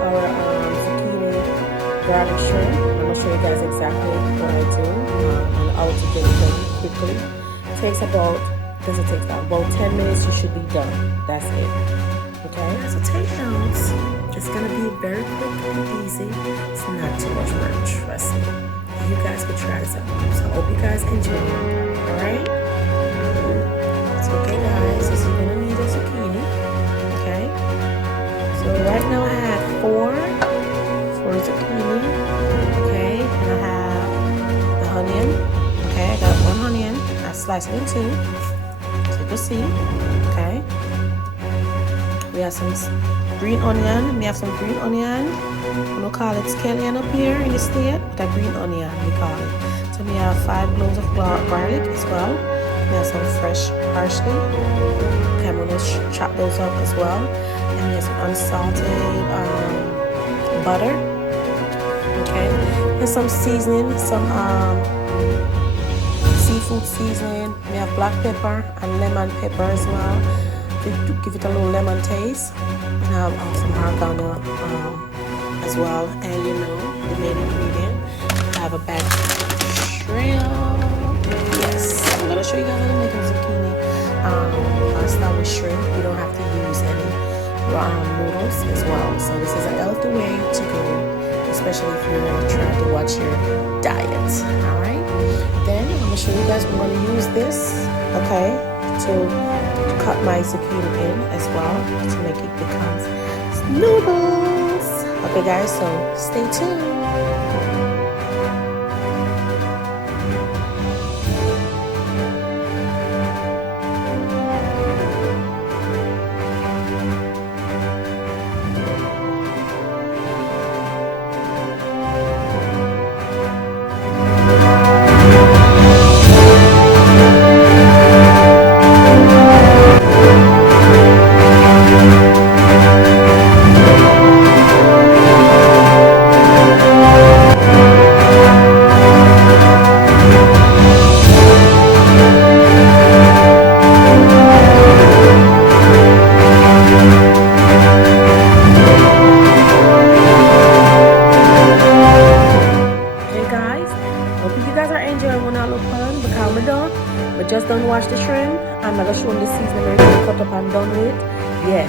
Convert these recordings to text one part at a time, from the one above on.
our zucchini garlic shrimp. I'm gonna show you guys exactly what I do and how to get it done quickly. Takes about, doesn't take about 10 minutes. You should be done. That's it. Okay. So take notes. It's gonna be very quick and easy. It's not too much work, trust me. You guys could try this out. So I hope you guys enjoy it. Alright? So okay guys, so you're gonna need a zucchini. Okay? So right now I have four zucchini. Okay, and I have the onion. Okay, I got one onion. I sliced it in two. So you can see. Okay. We have some green onion. We have some green onion. We don't call it scallion up here in the state, but a green onion we call it. So we have 5 cloves of garlic as well. We have some fresh parsley. Okay, I'm gonna chop those up as well. And we have some unsalted butter. Okay, and some seasoning, some seafood seasoning. We have black pepper and lemon pepper as well, to give it a little lemon taste. And I have some oregano as well. And you know, the main ingredient, I have a bag of shrimp. Yes, I'm gonna show you guys how to make a zucchini. I'll start with shrimp. You don't have to use any raw noodles as well. So this is a healthy way to go, especially if you're trying to watch your diet. All right. Then I'm gonna show you guys. I'm gonna use this, okay, to cut my zucchini in as well to make it become noodles. Okay, guys. So stay tuned. But just don't wash the shrimp. I'm not gonna show the seasoning where it's cut up and done with. Yeah.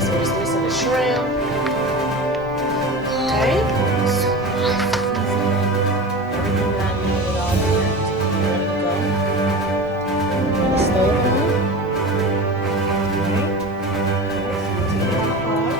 Okay, so we're just mixing the shrimp. Okay. Everything that I need it all blend. Ready to go. I'm gonna slow it down. Okay. So take it out of the pot.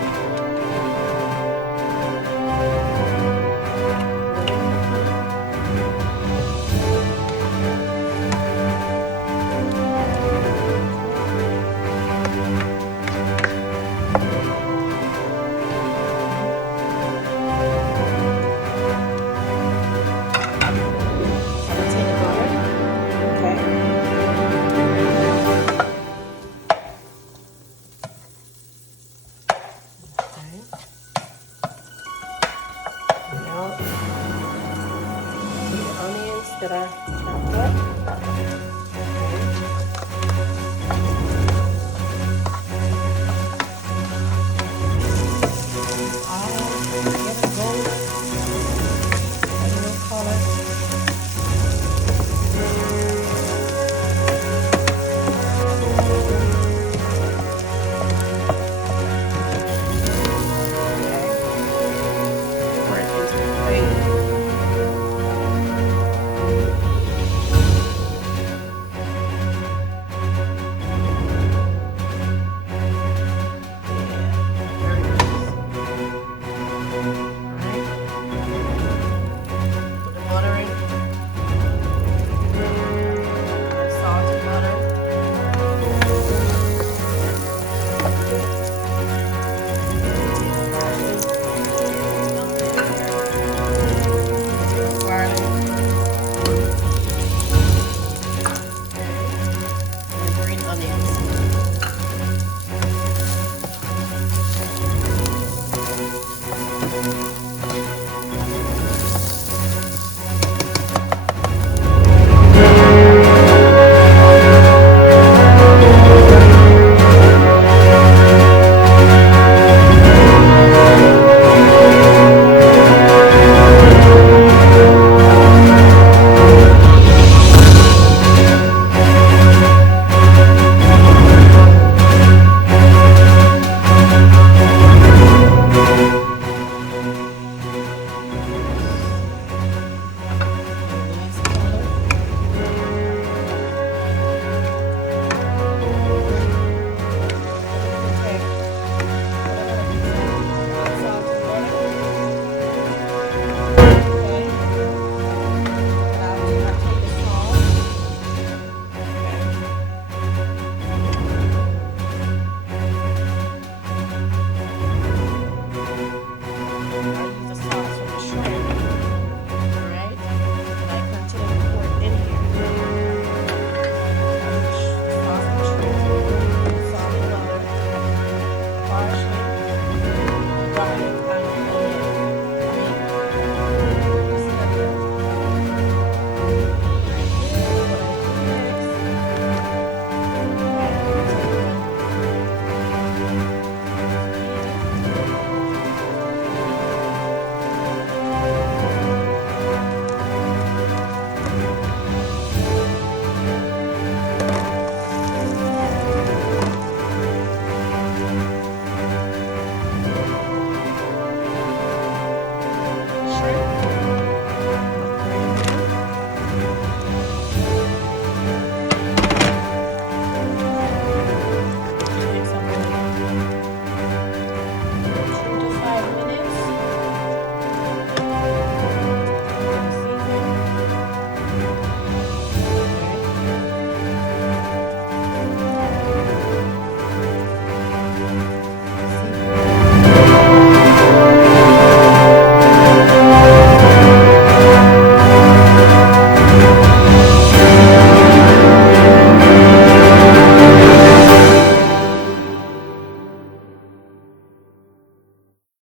Saute the butter. Okay. Okay. Now, the onions that I chopped up.